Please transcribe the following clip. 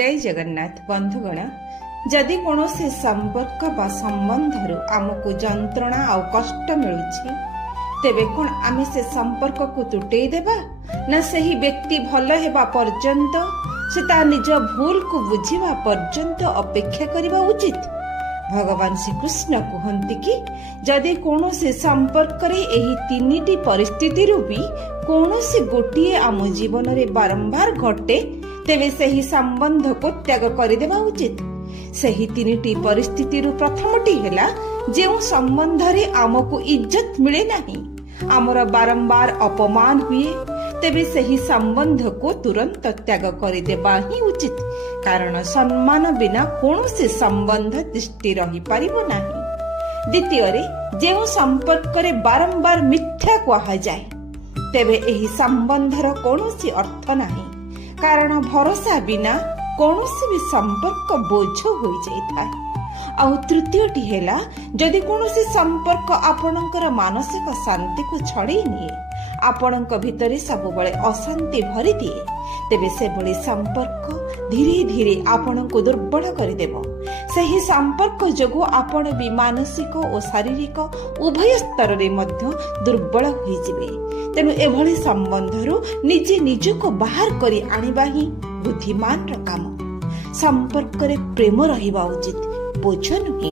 जय जगन्नाथ बंधुगण जदि कौन से संपर्क बा संबंध आमको जंत्रणा आउ कष्ट मिलुछि तेबे कौन आमे से संपर्क को तुटै देबा ना सही व्यक्ति भल हेबा पर्यंत से ता निज भूल को बुझिबा पर्यंत अपेक्षा करिबा उचित। भगवान श्री कृष्ण कहते कि जदि कौन से संपर्क रे एही तीनिटी परिस्थिति रू भी कौन से गोटिए आम जीवन रे बारंबार घटे तेबे सही संबंध को त्याग करदेवा उचित। सही तीनिटी परिस्थिति रू प्रथमटी हेला जेउ संबंध रे आमको इज्जत मिले नहीं, आमर बारंबार अपमान हुए तेबे सही संबंध को तुरंत त्याग करदेवा ही उचित, कारण सम्मान बिना कौनसी संबंध तिष्ठि रही पारिबो नाही। द्वितीय रे जेउ संपर्क रे बारंबार मिथ्या कहा जाए तेबे एही संबंधर कौनसी अर्थ नाही, कारण भरोसा बिना कौनसी भी संपर्क बोझ हो जाए। आउ तृतीयटी हेला जदि कौनसी संपर्क आपणकर मानसिक शांति को छड़े निए, आपणक भितरे सबुबले अशांति भरी दिए, तेबे से भली संपर्क धीरे धीरे आपण को दुर्बल करदेव। सही संपर्क जोगु आपण भी मानसिक और शारीरिक उभय स्तर रे मध्य दुर्बल होई जिवे। तेणु एभली संबंधरू निजे निजको बाहर करी आनिबा ही बुद्धिमान र काम। संपर्क रे प्रेम रहिबा उचित, बोझ नुहे।